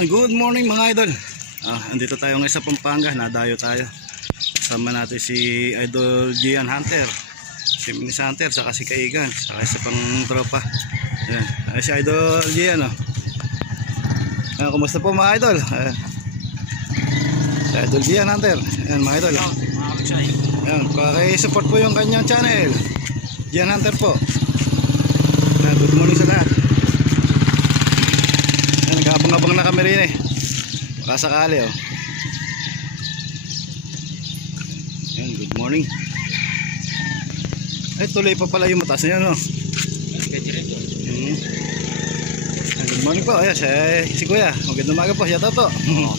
Yan, good morning mga idol. Ah, andito tayo ngayon sa Pampanga, nadayo tayo. Sama natin si Idol Gian Hunter, si Minis Hunter, saka si Kaigan, saka isa pang tropa. Yan, ay si Idol Gian oh. Ah, kumusta po mga idol? Ah, si Idol Gian Hunter. Yan mga idol. Yan, paki-support po yung kanyang channel. Gian Hunter po. Yan, good morning sa lahat. Yan, nag-abang-abang na kami rin eh. Baka sakali oh. Yan, good morning. Ay, tuloy pa pala yung mataas na yan, no? Mm. Yan, Good morning po. Ayan, si, si Kuya. Magandang umaga po. Shout out po. Yan,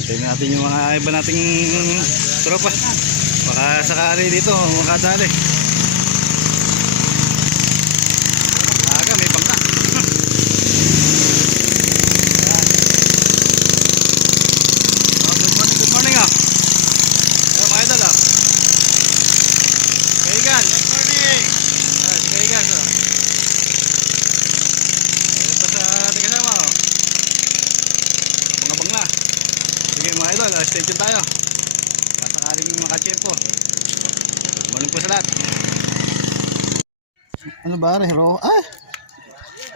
Tingnan natin yung mga iba nating tropa. Baka sakali dito, makadali. Aga, may pangka. Oh, good morning, good morning ah. Ayan, mga idol ah. Kaigan. Good morning. Ah, si Kaigan. ah. Ito sa ating kasama oh. Abang-abang na. Sige mga idol, ah, stay tuned tayo. Kasakaling makachempo. Good morning po sa lahat. Ano ba, Rero? Ah,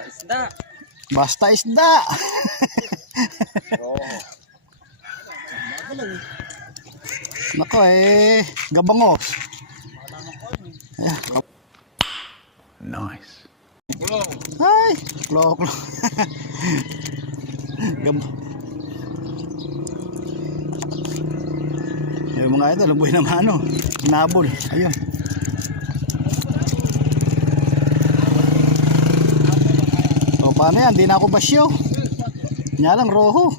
Isda. Basta isda. Nako eh, gabangos. Nice. Ay, klo klo. Gab. Yung mga ito, luboy na mano. Nabol. Ayun. Paano yan? Di na ako basyo. Nya lang roho.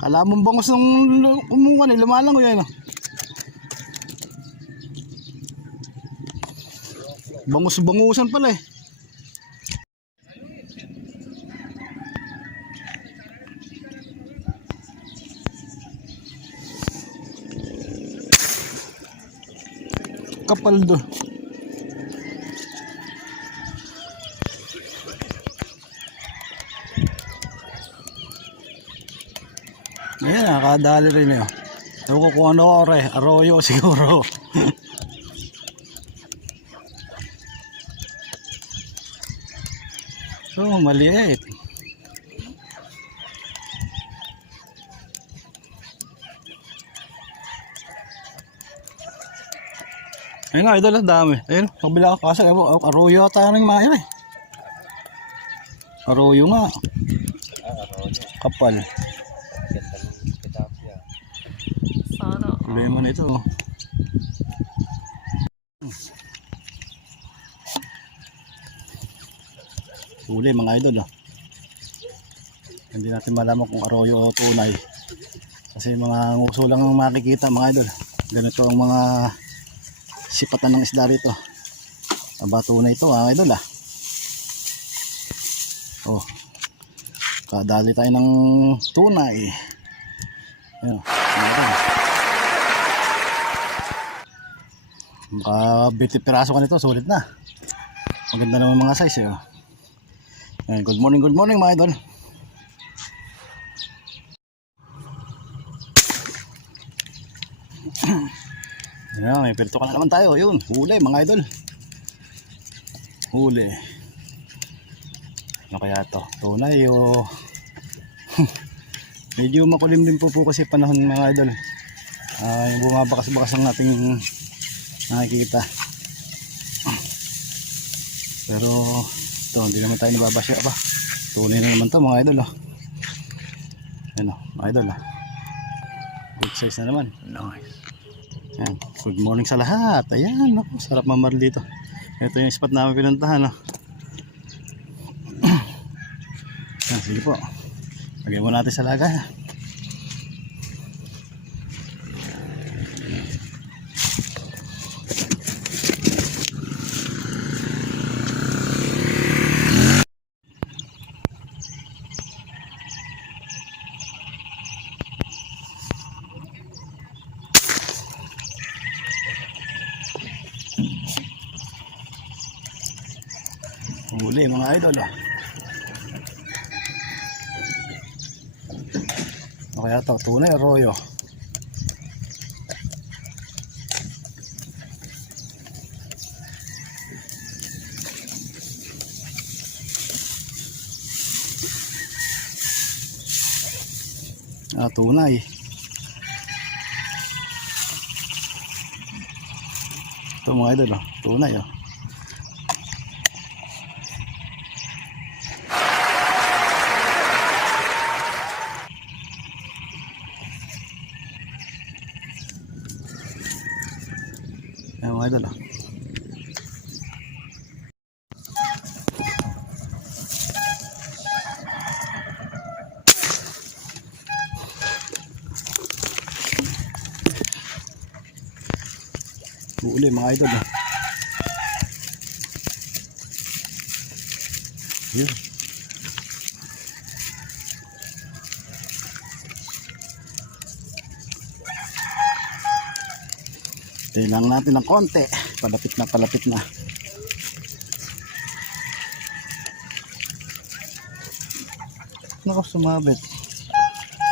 Kala mong bangos nung kumuha ni lumalang yan. oh. Bangus bangusan pala eh. Kapal do. Ayan, nakadali rin yun. Ewan ko kung ano ore, arroyo siguro. oh, maliit. Ayun nga, idol, ang dami. Ayun, kabila ka kasi, arroyo ata ng mga yun eh. Arroyo nga. Kapal. Sana. Problema na ito. oh. Huli mga idol. Oh. Hindi natin malaman kung arroyo o tunay. Kasi mga nguso lang ang makikita mga idol. Ganito ang mga sipatan ng isda rito. Aba tunay ito mga idol ah. Oh. Kadali tayo ng tunay. Ayan. oh. Mga idol. Maka 20 piraso ka nito, sulit na. Maganda naman mga size eh. oh. Ayan, good morning, good morning mga idol. Ayan, may pirto ka na naman tayo. Yun, huli mga idol. Huli. Ano kaya to? Tunay o... Medyo makulim din po po kasi panahon mga idol. Ah, yung bumabakas-bakas ang ating nakikita pero ito hindi naman tayo nababasya pa tunay na naman to mga idol oh. yan oh, mga idol oh. good size na naman nice yan. good morning sa lahat ayan naku, sarap mamar dito ito yung spot namin pinuntahan oh. yan, sige po lagyan mo natin sa laga idol oh. Ano kaya to? Tunay o royo? Ah, tunay. Ito mga idol oh. Tunay oh. Ayan mga idol oh. Uli mga idol oh. Yun. Tingnan natin ng konti. Palapit na, palapit na. Nako, sumabit.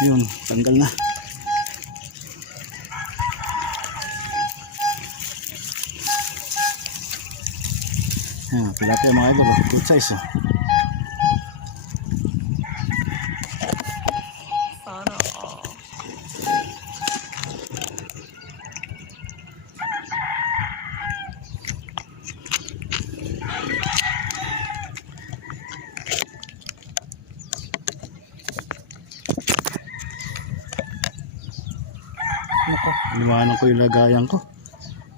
Yun, tanggal na. Ayan, tilapia mga idol. oh. Good size. Oh. Sana. Nako, iniwanan ko yung lagayan ko.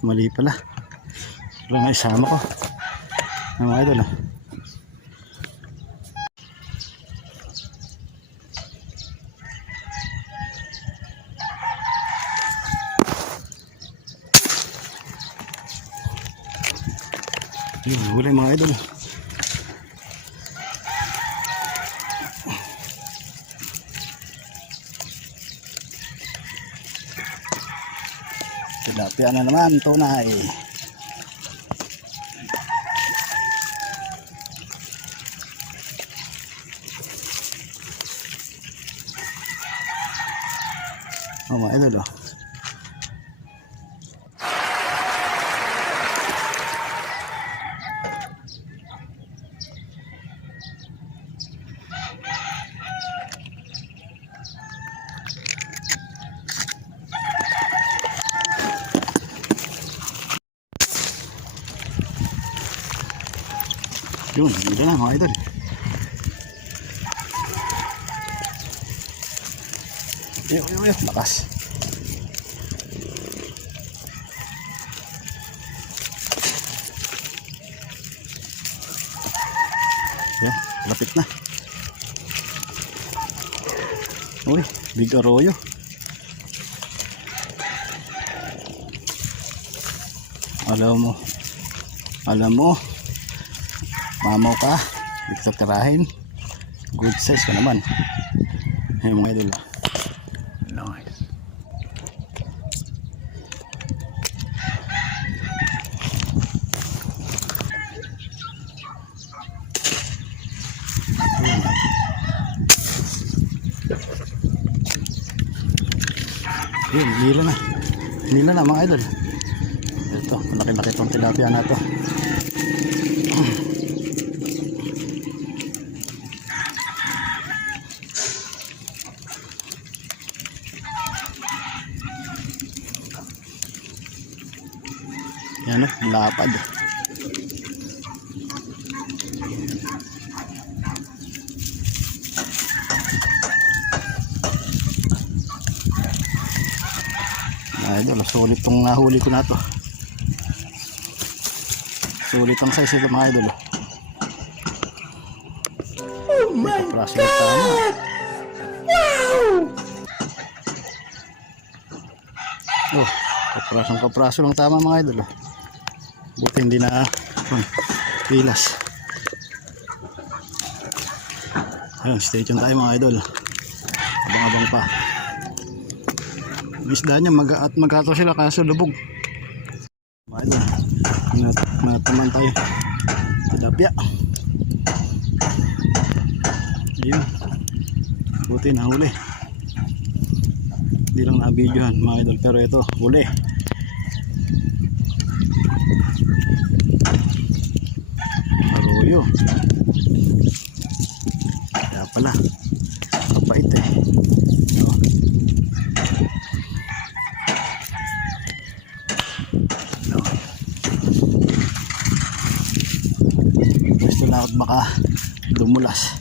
Mali pala. Wala nga isama ko. Ang mga idol ah. Yun, huli mga idol. Tilapia na naman, tunay. Oh, mga idol oh. Yun, dito na mga idol. Yo, yo, yo, lakas. Yan, lapit na. Uy, big arroyo. Alam mo, alam mo, mamaw ka, dito sa tirahin. Good size ka naman. Ayun mga idol. Nice. Yun, nila na. Nila na mga idol. Ito, malaki-laki itong tilapia na to. Yan o, lapad. Mga idol, sulit tong nahuli ko na to. Sulit ang size ito mga idol. Oh my God! Oh, kaprasong kapraso lang tama mga idol. oh. Buti hindi na hmm, pilas. Ayun, stay tuned tayo mga idol. Abang-abang pa isda niya mag at magkato sila kaso lubog. Ayan, nat nataman tayo. Tilapia. Ayun. Buti na huli. Hindi lang na nabidyohan mga idol pero ito huli. Baka dumulas.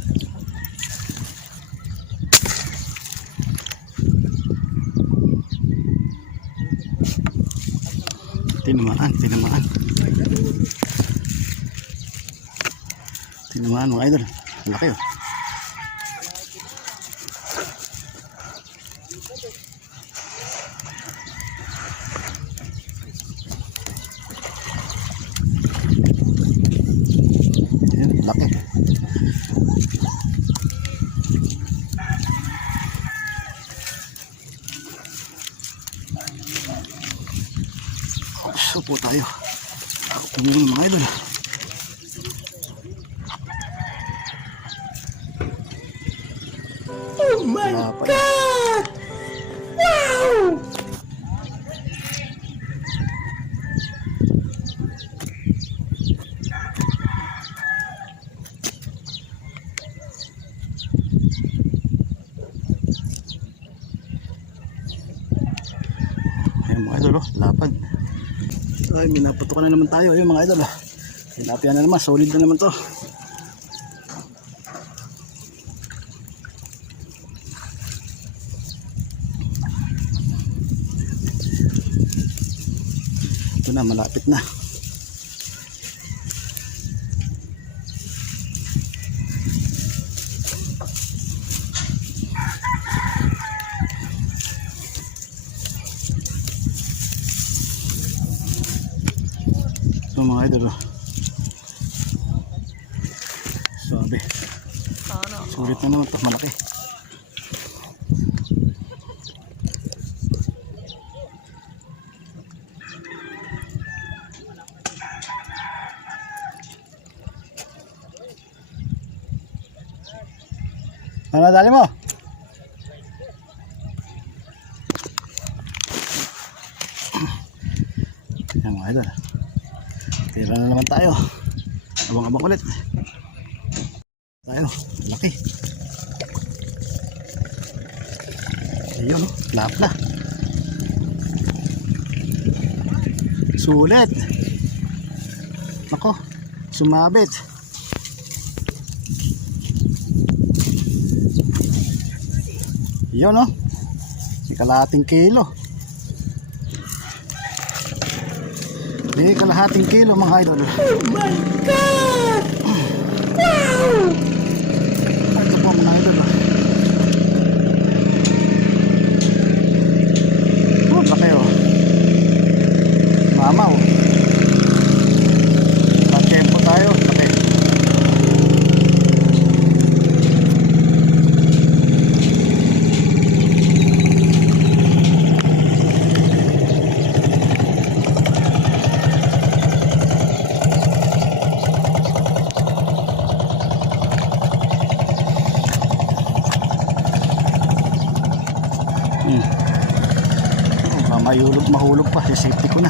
Tinamaan, tinamaan. Tinamaan mga idol. Laki oh. Ayan, laki. So po tayo. Tumingin mga idol. Oh my God! Wow! Ayun mga idol, oh, lapad. Ay, minaputo na naman tayo. Ayun mga idol. ah. Tilapia na naman, solid na naman to. Na, malapit na. Ito mga idol. oh. Sabi, sulit na naman to, malaki. Ano dali mo? Yan mga idol. Tira na naman tayo. Abang-abang ulit. Tayo, laki. Ayun, lapla. Sulit. Nako, sumabit. Yun no. May kalahating kilo. May kalahating kilo mga idol. Oh my God! Wow! Ito po mga idol. Oh, laki oh. Mama oh. Pa-tempo tayo. Laki. Hmm. Oh, baka mayulog, mahulog pa. Yung safety ko na.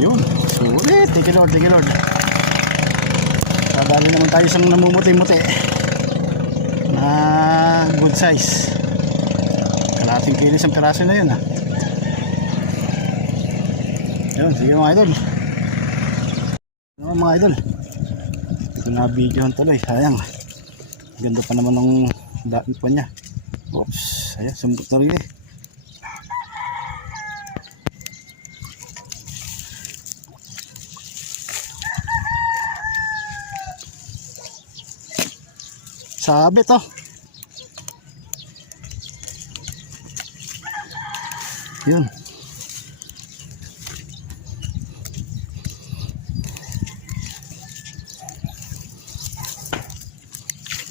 Yun. Sulit. Thank you Lord. Thank you Lord. Kadali naman tayo sa namumuti-muti. Na good size. Kalating kilis ang piraso na yun ah. Yun. Sige mga idol. Ano mga idol? Ko na videohan tuloy. Sayang. Ganda pa naman ng daan pa niya. Oops. Ayan. Sumbot na rin eh. Sabi to. Yun.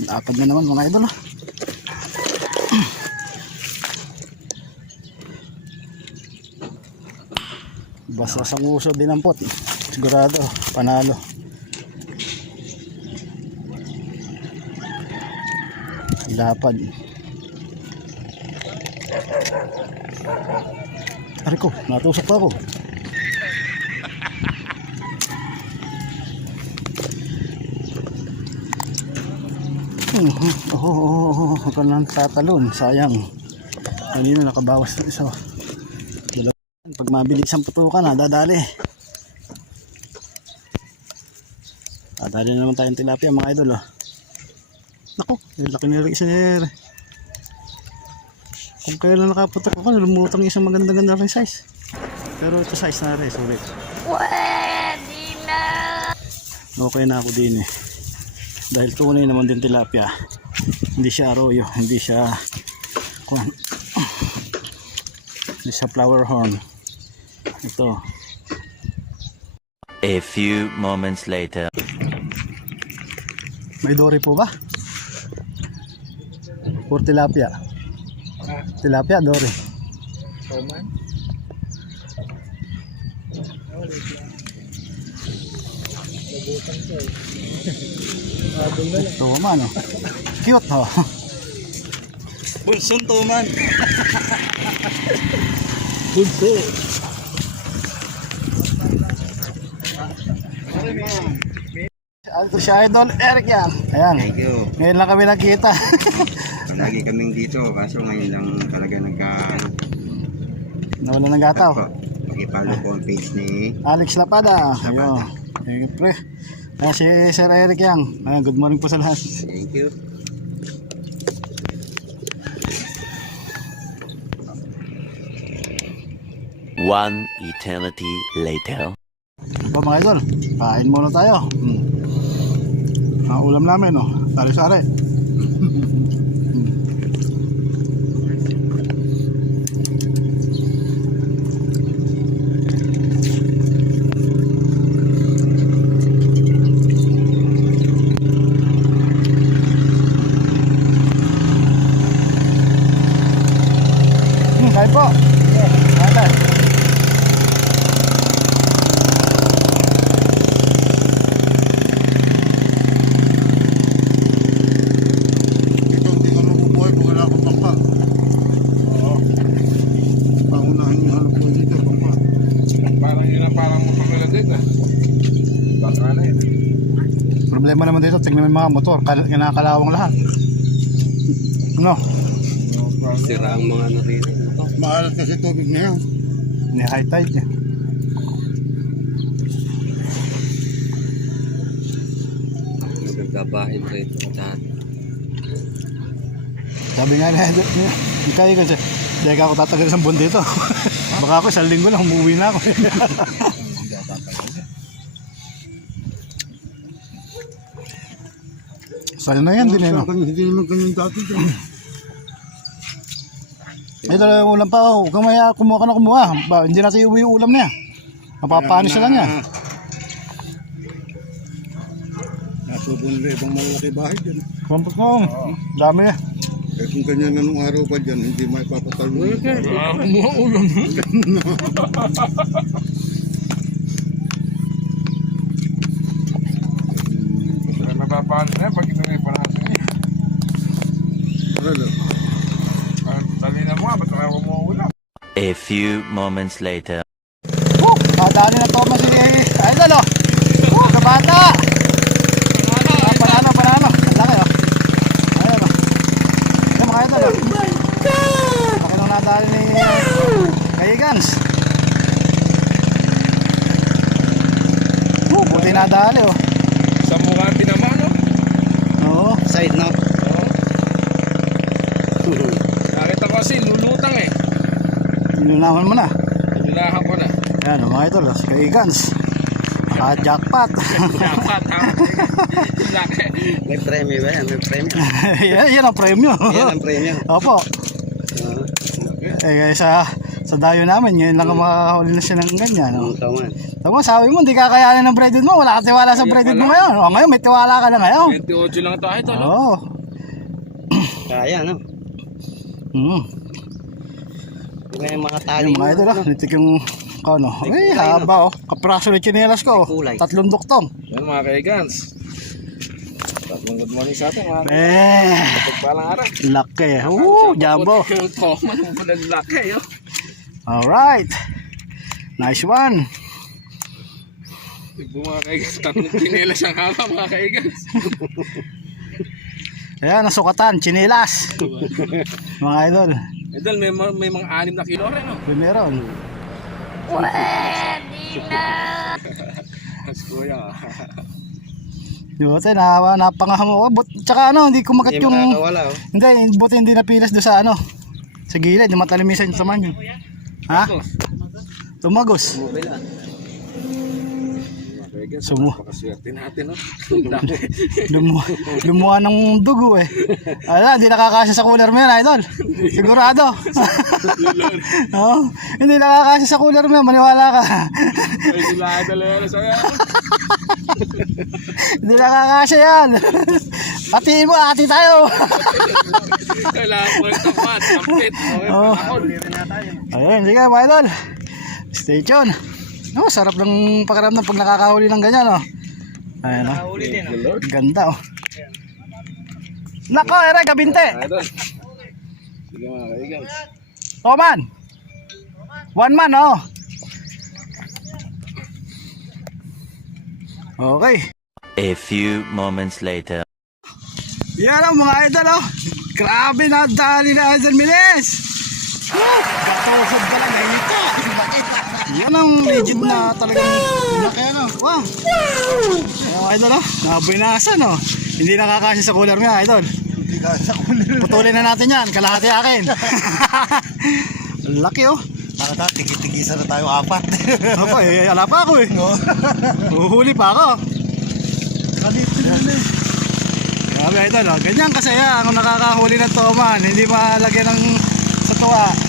Lapad na naman mga idol ah. Basta sa uso dinampot. Sigurado, panalo. Lapad. Ari ko, natusok pa ako. Oh, oo, oo, huwag ka nang tatalon. Sayang. Kanina nakabawas na isa. Dalawa. Pag mabilis ang putukan, nadadali. Dadali na naman tayong tilapia mga idol. Oh. Yung laki ni Rick Sir. Kung kailan nakaputok ako, lumutang isang maganda-ganda rin size. Pero ito size na rin, sulit. Pwede na. Okay na ako din eh. Dahil tunay naman din tilapia. Hindi siya arroyo, hindi siya kuwan. Hindi siya flower horn. Ito. A few moments later. May dory po ba? Or tilapia? Tilapia, dory. Tuman oh. Cute oh. Bulsong tuman. Bulso. Alto siya idol, Eric yan. Ayan. Thank you. Ngayon lang kami nakita. Lagi kaming dito, kaso ngayon lang talaga nagka... Nawala ng gataw. Pakipalo po ang page ni... Alex Lapada. Ayun. Siyempre. Ayan si Sir Eric yan. Ayan, good morning po sa lahat. Thank you. One eternity later. Ito mga idol, kain muna tayo. Hmm. Ang ulam namin, no? Sari-sari. Kain po. Kain tayo. Dito hindi ka mabubuhay kung wala akong pangpa. Oo. Pangunahin yung hanap ko dito, pangpa. Parang yun ang parang mapagala din ah. Baka na yun. Problema naman dito, tingnan mo yung mga motor, kal- kinakalawang lahat. Ano? Sira ang mga ano. Mahal kasi tubig na yan. Ni high tide eh. Nagkabahin rin ito lahat. Sabi nga na, kayo kasi, hindi ka ako tatagal sa buwan dito. Baka ako isang linggo lang, umuwi na ako. Sa'yo na yan, din eh. Hindi naman ganyan dati dyan. Ito na yung ulam pa, oh. Kung may ah, kumuha ka na kumuha, ba, hindi natin iuwi yung ulam na yan. Mapapanis na lang yan. Nasubon na ibang malalaki bahay dyan. Kumpos mo, dami eh. Eh kung ganyan na nung araw pa dyan, hindi may papatalo. Ah, kumuha ulam. Kaya mapapaano na pag ito may parasa niya. Ah, Dali na mo ah, ba't ako mo ulam? A few moments later. Oh, kadali na Thomas si Idol oh. Oh, kabata. Ah, Panalo, panalo. Ang laki oh. Ayan oh. Ayan mga idol oh. Laki nung nadali ni Kaigans. Oh, buti nadali oh. Sa mukha din naman no? Oo. Side no? Nakita ko kasi lulutang eh. Inunahan mo na. Lulahan ko na. Ayan oh, mga idol oh. Si Kaigans. Naka-jackpot. Dapat ha. Laki. May premyo ba yan? May premyo. yan, yan ang premyo. Yan ang premyo. Opo. Uh, Eh, sa sa dayo namin, ngayon lang makakahuli na siya ng ganyan. Oh. ang taon. Tama, sabi mo, hindi kakayanin ng breaded mo. Wala ka tiwala sa Kaya breaded pala. mo ngayon. O, ngayon, may tiwala ka na ngayon. 28 lang ito ito no? Oo. Kaya no? Mm. May mga tali. Yung mga idol, ah, nitik yung Ano? Ay, haba oh. Kapraso na chinelas ko. oh. Kulay. Tatlong duktong. Yan mga kaigans. Tatlong good morning sa atin mga Eh, pagpalang araw. laki. Woo, jumbo. Yung toman mo na laki yo. Alright. Nice one. Ibo mga kaigans. Tatlong pinelas ang hama mga kaigans. Ayan, nasukatan. Chinelas. Mga idol. Idol, may, mga- may mga anim na kilo rin, no? Meron. Pwede na. Mas kuya. Buti, na, napangahamo ko. But, tsaka ano, hindi kumagat Hindi yung... makakawala oh. Hindi, buti hindi napilas doon sa ano. Sa gilid, yung matalimisan yung taman yun. Ha? Tumagos. Mobile ah. Mga kaigans, Sumu. pakaswerte natin, no? Ang dami. Lumu lumuha ng dugo eh. Ala, hindi nakakasya sa cooler mo yan, idol. Sigurado. Oo. Hindi nakakasya sa cooler mo yan, maniwala ka. Ay, sila hindi nakakasya yan. Patiin mo, ati tayo. Kailangan ko rin tapat. Kapit. Okay, Oo. panahon. Ayun, sige mga idol. Stay tuned. No, sarap ng pakiramdam pag nakakahuli ng ganyan, oh. Ayun, oh. The Lord. Ganda, oh. Nako, ere, kabinte. Sige mga kaigans. Oh, man. One man, oh. Okay. A few moments later. Yan ang mga idol, oh. Grabe na dali na Idol Miles. Woo! Katuhod ka lang, ngayon ito. Yan ang legit na talagang laki ano. Wow. Yan idol, oh. Nabinasan, oh. Hindi nakakasya sa cooler nga, idol. Hindi ka sa kulir. Putulin na natin yan. Kalahati akin. Laki, oh. Para ta, tigit-tigisa na tayo apat. Ako, eh, ala pa ako eh. no? Uhuli pa ako. Kalito na eh. Grabe idol, oh. ganyan kasaya kung nakakahuli ng toman, hindi malagyan ng sa tuwa.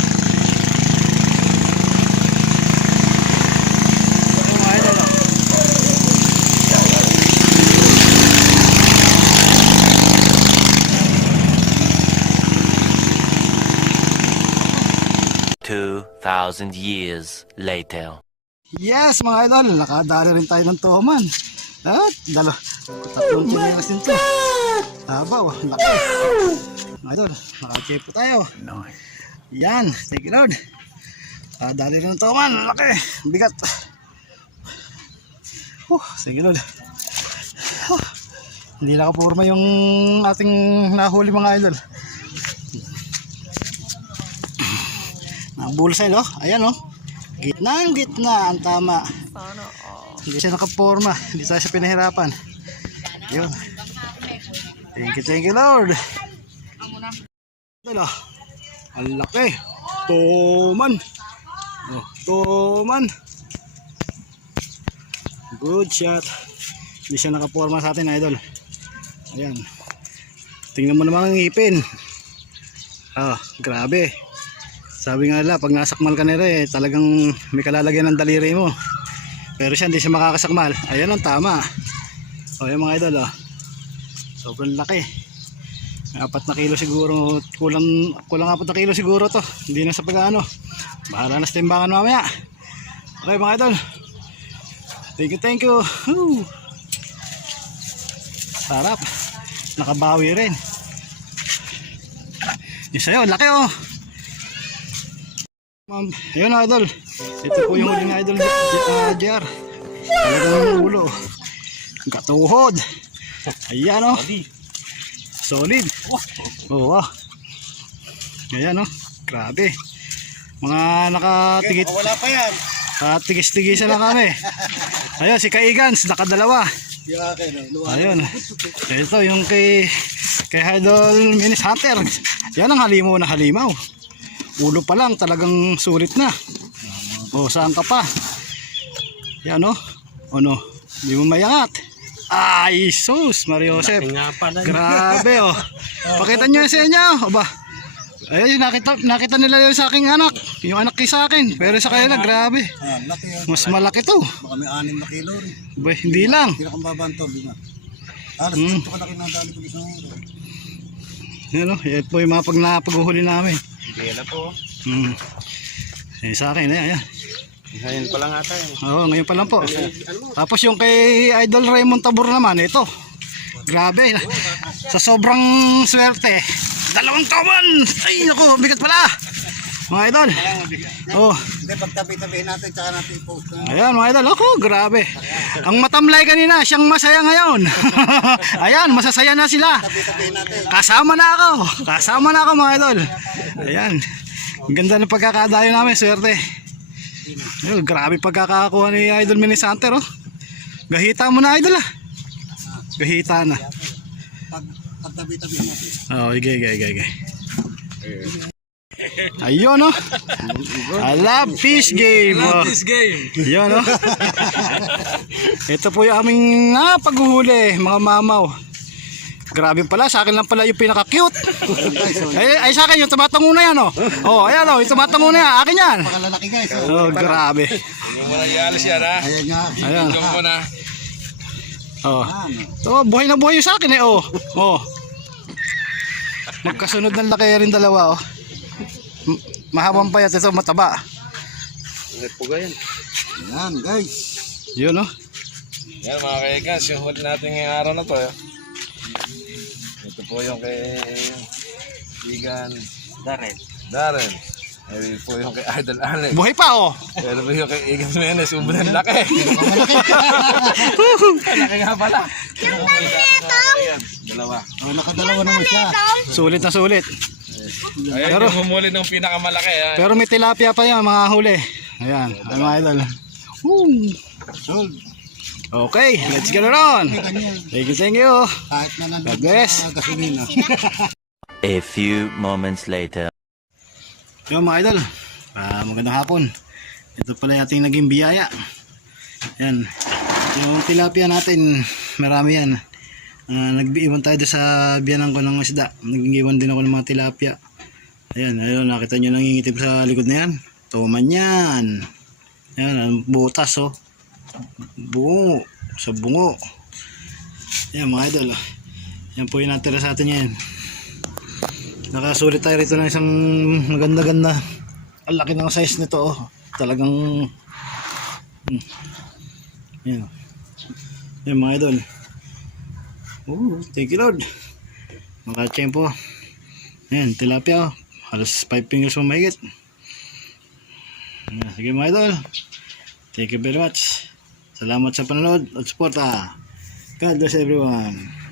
2,000 years later. Yes, mga idol, nakadali rin tayo ng Toman. At dalo, tatlong oh kineras din to. Tabaw, laki. No! Mga idol, makakip po tayo. No. Yan, take it out. Nakadali rin ng Toman, laki, bigat. Uh, sige lol. Uh, hindi nakapurma yung ating nahuli mga idol. Nabulsay no? Ayan no? Gitna ang gitna ang tama. Hindi siya nakaporma. Hindi tayo siya pinahirapan. Yun. Thank you, thank you Lord. Ito Ang laki. Toman. Oh, toman. Good shot. Hindi siya nakaporma sa atin, idol. Ayan. Tingnan mo naman ang ngipin. Ah, grabe. Sabi nga nila, pag nasakmal ka nila eh, talagang may kalalagyan ng daliri mo. Pero siya, hindi siya makakasakmal. Ayan ang tama. O, yung mga idol, oh. Sobrang laki. Apat na kilo siguro, kulang, kulang apat na kilo siguro to. Hindi na sa pag-ano. Bahala na sa timbangan mamaya. Okay mga idol. Thank you, thank you. Woo. Sarap. Nakabawi rin. Yung sa'yo, laki oh. Ma'am, ayun idol. Ito po yung huling idol uh, JR. Talagang ulo. Ang Katuhod. Ayan o. Solid. Oo. Oh, Ayan o. Grabe. Mga nakatigit. Wala pa yan. Tigis-tigisan na kami. Ayun, si Kaigans, nakadalawa. Ayun. Ito yung kay kay Idol Minis Hunter. Yan ang halimaw na halimaw. Ulo pa lang talagang sulit na. O saan ka pa? Yan o. Ano? Hindi mo mayangat. Ay, sus, Mario Joseph. Grabe oh. Pakita nyo sa inyo. Aba. Ayun, nakita, nakita nila yun sa aking anak. Yung anak kay sa akin. Pero sa kanila, grabe. Ah. Mas malaki to. Baka may anim na kilo rin. Ba, hindi lang. Hindi na kang babanto, di ba? Alas, Hmm. ito ka na kinadali ko isang ito. Yan o, yan po yung mga pag napaghuhuli namin. Na po. Hmm. Eh, sa akin, ayan, ayan. Ngayon pa lang ata yun. Oo, ngayon pa lang po. Tapos yung kay Idol Raymond Tabor naman, ito. Grabe. Sa sobrang swerte. Dalawang kawan! Ay, naku, bigat pala. Mga idol. Oh, Hindi, pagtabi-tabihin natin, tsaka natin i-post na. ayan mga idol. Ako, grabe. Ang matamlay kanina, siyang masaya ngayon. ayan, masasaya na sila. Kasama na ako. Kasama na ako mga idol. Ayan. Ang ganda ng pagkakadayo namin, swerte. Ayun, grabe pagkakakuha ni Idol Minisanter, oh. Gahita mo na, Idol, ah. Gahita na. Pag, pagtabi-tabihin natin. Oh, igay, igay, igay, igay. Ayun, oh. I love fish game. Oh. This game. Yun, oh. Ito po yung aming ah, paghuhuli, mga mamaw. Grabe pala, sa akin lang pala yung pinaka-cute. ay, ay sa akin yung tumatango na yan, oh. Oh, ayan, oh, yung tumatango na yan. Akin yan. Pakalalaki guys. Oh. Oh, grabe. Ialis yan ha. Ayan nga. Ayan. Mo na. Oh. Oh, buhay na buhay yung sa akin, eh, oh. Oh. Magkasunod ng laki rin dalawa, oh. Mahabang payat ito, mataba. Ayan guys. Yun, oh. Yan mga kaigas, yung huli natin ngayong araw na to. eh. Ito po yung kay Igan Darren. Darren. Ito po yung kay Idol Alex. Buhay pa, oh. Ito po yung kay Igan Menes, sobrang laki. laki nga pala. Ayan, dalawa. Oh, nakadalawa naman siya. Sulit na sulit. Ayan Pero- yung humuli ng pinakamalaki. ah. Pero may tilapia pa yan, mga huli. Ayan, ay mga idol. Woo. Sold. Okay, let's get it on. Thank you, thank you. Kahit na nandun God bless. sa gasolina. A few moments later. Yo mga idol, ah, magandang hapon. Ito pala yung ating naging biyaya. Yan. Yung tilapia natin, marami yan. Ah, nagbiiwan tayo sa biyanan ko ng isda. Nag-iwan din ako ng mga tilapia. Ayan, ayun, nakita nyo nangingitim sa likod na yan. Tuman yan. Yan, ang butas oh. Bungo. Sa bungo. Yan mga idol. ah. Yan po yung natira sa atin yan. Nakasulit tayo rito ng isang maganda-ganda. Ang laki ng size nito oh. Talagang hmm. Yan. Yan mga idol. Oh, thank you Lord. Makachempo. Yan, tilapia oh. Halos 5 fingers mo mahigit. Yan, Sige mga idol. Thank you very much. Salamat sa panonood at suporta. God bless everyone.